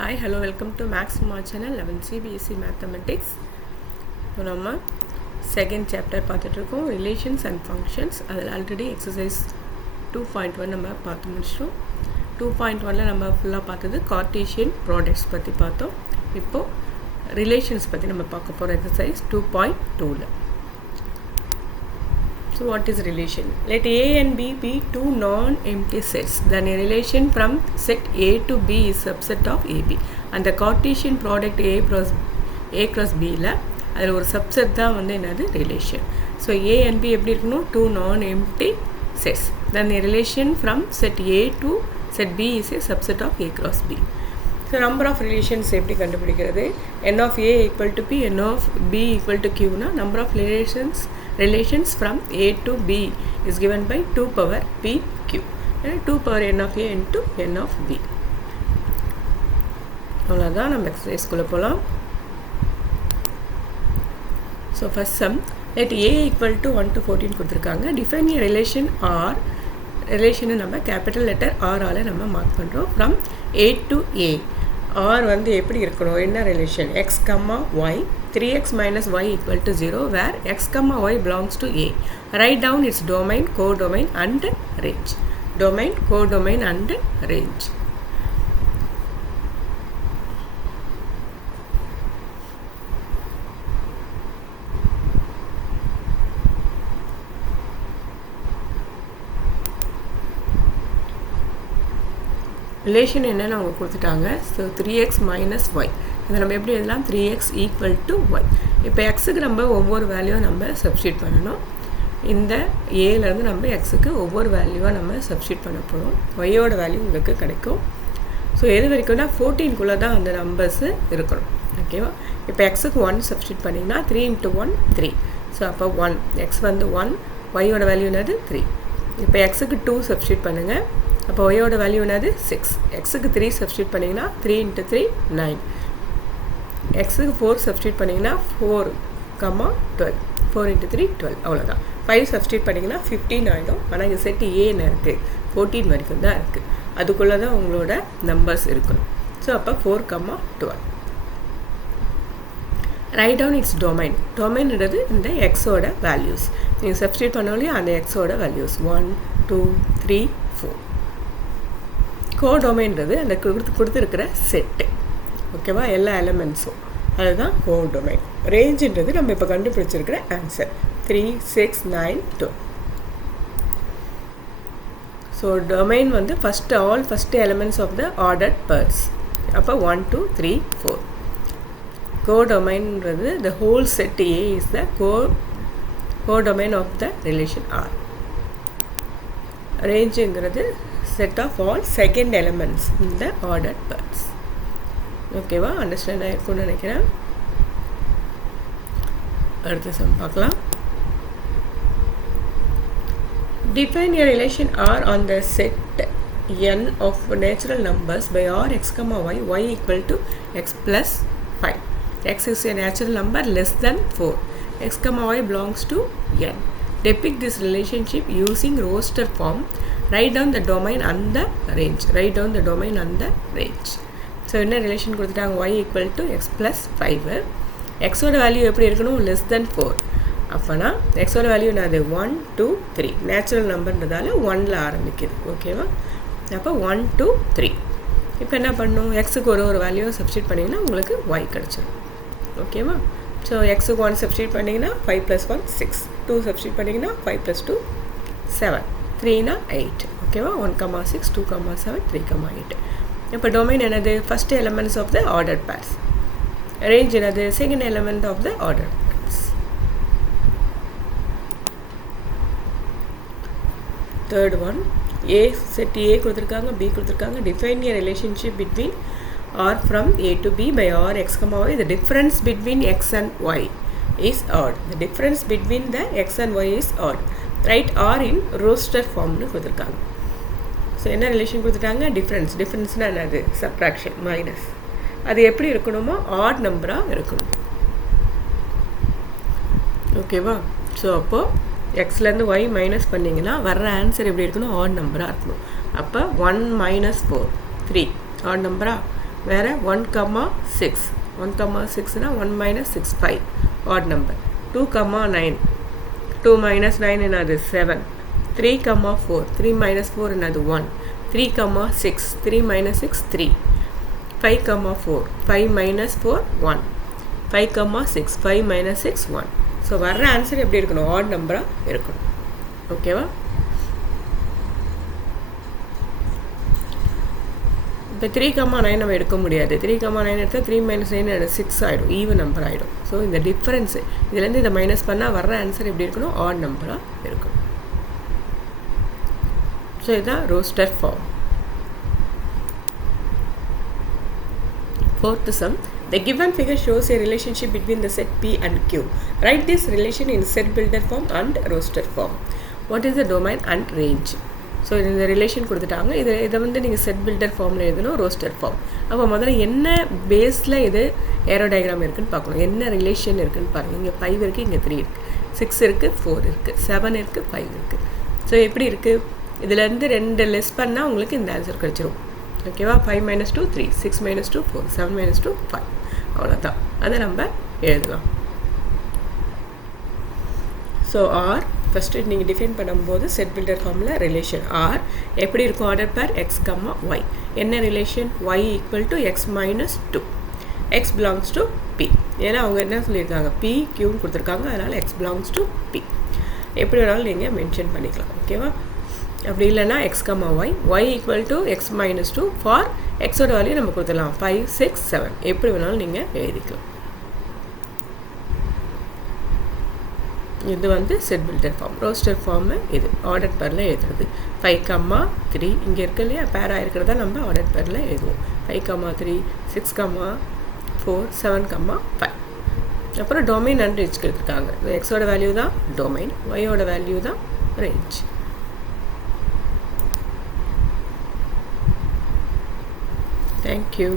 Hi, hello, welcome to Max Smart channel 11 CBSE Mathematics. So, நம்ம second chapter பார்த்துட்டு இருக்கோம் Relations and Functions. அதில் already exercise 2.1 நம்ம பார்த்து முடிச்சிட்டோம். 2.1ல நம்ம ஃபுல்லாக பார்த்தது Cartesian products பற்றி பார்த்தோம். இப்போ Relations பற்றி நம்ம பார்க்க போகிற exercise 2.2ல. So what is relation? Let A and B be two non-empty sets. Then a relation from set A to B is subset of AB. And the Cartesian product A cross B ல அதில் ஒரு subset தான் வந்து என்னது relation. So A and B எப்படி இருக்கணும்? Two non-empty sets. Then a relation from set A to set B is a subset of A cross B. So number of relations எப்படி கண்டுபிடிக்கிறது? N of A equal to P, N of B equal to Q னா number of relations from A to B is given by 2 power PQ. 2 power N of A into N of B. அவ்வளோதான், நம்ம எக்ஸசைஸ்குள்ளே போகலாம். So first some, let A equal to 1 to 14 கொடுத்துருக்காங்க. Define a relation R. ரிலேஷனை நம்ம capital letter ஆரால் நம்ம mark பண்ணுறோம். From A to A. R வந்து எப்படி இருக்கணும்? என்ன relation? X, Y, 3x minus y equal to 0 where x, y belongs to A. Write down its domain, codomain and range. Domain, codomain and range. Relation என்னென்னு அவங்க கொடுத்துட்டாங்க. So 3x minus y. இதை நம்ம எப்படி எழுதலாம்? 3x equal to y. இப்போ எக்ஸுக்கு நம்ம ஒவ்வொரு வேல்யூவாக நம்ம சப்ஸ்டியூட் பண்ணணும். இந்த ஏலேருந்து நம்ம எக்ஸுக்கு ஒவ்வொரு வேல்யூவாக நம்ம சப்ஸ்டியூட் பண்ண போகிறோம். ஒய்யோட வேல்யூ உங்களுக்கு கிடைக்கும். ஸோ எது வரைக்கும்னா 14க்குள்ளே தான் அந்த நம்பர்ஸு இருக்கணும். ஓகேவா? இப்போ எக்ஸுக்கு 1 சப்ஸ்டியூட் பண்ணிங்கன்னா 3 into 1 3. ஸோ அப்போ 1 எக்ஸ் வந்து 1, ஒய்யோட வேல்யூ என்னது 3. இப்போ எக்ஸுக்கு 2 சப்ஸ்டியூட் பண்ணுங்கள். அப்போ ஒய்யோட வேல்யூ என்னது 6. எக்ஸுக்கு 3 சப்ஸ்டியூட் பண்ணிங்கன்னா 3 into 3 9. எக்ஸுக்கு 4 சப்ஸ்டியூட் பண்ணிங்கன்னா 4, 12. 4 into 3 12. அவ்வளோதான். 5 சப்ஸ்டியூட் பண்ணிங்கன்னா 15 ஆகிடும். ஆனால் இங்கே செட்டு ஏன்னு இருக்குது, 14 வரைக்கும் தான் இருக்குது. அதுக்குள்ளே தான் உங்களோட நம்பர்ஸ் இருக்கணும். ஸோ அப்போ 4, 12. Write down it's domain. டொமைன்றது இந்த எக்ஸோட வேல்யூஸ். நீங்கள் சப்ஸ்டியூட் பண்ணோலையும் அந்த எக்ஸோட வேல்யூஸ் 1 2 3 4. கோடொமைன்றது அந்த கொடுத்துருக்கிற செட்டு. ஓகேவா? எல்லா எலமெண்ட்ஸும் அதுதான் கோடொமைன். ரேஞ்சுன்றது நம்ம இப்போ கண்டுபிடிச்சிருக்கிற ஆன்சர் 3 6 9 2. ஸோ டொமைன் வந்து first elements of the ordered pairs. அப்போ 1 2 3 4. கோடொமைன்றது the whole set A is the codomain of the relation R. ரேஞ்சுங்கிறது set of all second elements in the ordered pairs. ஓகேவா? அண்டர்ஸ்டாண்ட் ஆகிருக்கும்னு நினைக்கிறேன். அடுத்த சம் பார்க்கலாம். Define a relation R on the set n of natural numbers by R x, y, y equal to x plus 5. X is a natural number less than 4. X, y belongs to n. Depict this relationship using roster form. Write down the domain and the range. Write down the domain and the range. So என்ன relation கொடுத்துட்டாங்க? y equal to x plus 5. எக்ஸோட value எப்படி இருக்கணும்? Less than 4. அப்போனா எக்ஸோட value என்னது? 1 2 3. Natural நம்பர்ன்றதால 1ல் ஆரம்பிக்குது. ஓகேவா? அப்போ 1 2 3. இப்போ என்ன பண்ணணும்? எக்ஸுக்கு ஒரு வேல்யூவை சப்ஸ்டியூட் பண்ணிங்கன்னா உங்களுக்கு y கிடச்சிடும். ஓகேவா? ஸோ எக்ஸுக்கு 1 சப்ஸ்டியூட் பண்ணிங்கன்னா 5 + 1 6. 2 சப்ஸ்டியூட் பண்ணிங்கன்னா 5 + 2 7. 3னா 8. ஓகேவா? 1 6 2 7 3 8. இப்போ டொமைன் என்னது? First elements of the ordered pairs. Range என்னது? Second element of the ordered pairs. Third one, A set A கொடுத்துருக்காங்க, பி கொடுத்துருக்காங்க. Define a relationship between R from A to B by R x, y. The difference between x and y is odd. The difference between the x and y is odd. Write R in roster formனு கொடுத்துருக்காங்க. So என்ன relation கொடுத்துட்டாங்க? டிஃப்ரென்ஸ்னால் என்னது? Subtraction, minus. அது எப்படி இருக்கணுமோ add நம்பராக இருக்கணும். ஓகேவா? ஸோ அப்போது எக்ஸ்லேருந்து ஒய் மைனஸ் பண்ணிங்கன்னா வர்ற ஆன்சர் எப்படி இருக்கணும்? ஆட் நம்பராக இருக்கணும். அப்போ 1 - 4 3 ஆட் நம்பரா? வேறு 1,6 1,6னா 1 minus 6 5 odd number. 2,9 2 minus 9 என்னது 7. 3,4 3 minus 4 என்னது 1. 3,6 3 minus 6 3. 5,4 5 minus 4 1. 5,6 5 minus 6 1. ஸோ வர்ற ஆன்சர் எப்படி இருக்கணும்? ஆட் நம்பராக இருக்கணும். ஓகேவா? இப்போ 3,9 நம்ம எடுக்க முடியாது. 3,9 எடுத்தால் 3 minus 9 6 ஆகிடும், ஈவன் நம்பர் ஆகிடும். ஸோ இந்த டிஃப்ரென்ஸு இதுலேருந்து இதை மைனஸ் பண்ணால் வர்ற ஆன்சர் எப்படி இருக்கணும்? ஆட் நம்பராக இருக்கணும். ஸோ இதுதான் roster form. Fourth sum, the given figure shows a relationship between the set P and Q. Write this relation in set builder form and roster form. What is the domain and range? So இந்த relation கொடுத்துட்டாங்க. இதை வந்து நீங்கள் set builder ஃபார்மில் எழுதணும், roster form. அப்போ முதல்ல என்ன பேஸில் இது ஏரோ டயக்ராம் இருக்குதுன்னு பார்க்கணும். என்ன ரிலேஷன் இருக்குதுன்னு பாருங்கள். இங்கே 5 இருக்குது, இங்கே 3 இருக்குது, 6 இருக்குது, 4 இருக்குது, 7 இருக்குது, 5 இருக்குது. ஸோ எப்படி இருக்குது? இதுலேருந்து 2 லெஸ் பண்ணால் உங்களுக்கு இந்த ஆன்சர் கிடச்சிரும். ஓகேவா? 5 minus 2 3, 6 minus 2 4, 7 minus 2 5. அவ்வளோதான். அதை நம்ம எழுதலாம். ஸோ ஆர் ஃபஸ்ட்டு நீங்கள் டிஃபைன் பண்ணும்போது செட் பில்டர் ஃபார்மில் ரிலேஷன் ஆர் எப்படி இருக்கும்? Order pair x comma y. என்ன relation? Y equal to x minus 2. X belongs to P. ஏன்னா அவங்க என்ன சொல்லியிருக்காங்க? பி கியூன்னு கொடுத்துருக்காங்க. அதனால் எக்ஸ் பிலாங்ஸ் டு பி. எப்படி வேணாலும் நீங்கள் மென்ஷன் பண்ணிக்கலாம். ஓகேவா? அப்படி இல்லைனா x comma y, y equal to x minus 2 for எக்ஸோட வேல்யூ நம்ம கொடுத்துடலாம் 5 6 7. எப்படி வேணாலும் நீங்கள் எழுதிக்கலாம். இது வந்து set builder form. Roster form இது ஆர்டர் பேரில் எழுதுறது. 5,3 இங்கே இருக்கு இல்லையா, பேராக இருக்கிறதா நம்ம ஆர்டர் பேரில் எழுதுவோம். 5,3 6,4 7,5. அப்புறம் டொமைன் அண்ட் ரேஞ்ச் கொடுத்துருக்காங்க. எக்ஸோட வேல்யூ தான் டொமைன், ஒய்யோட வேல்யூ தான் ரேஞ்ச். Thank you.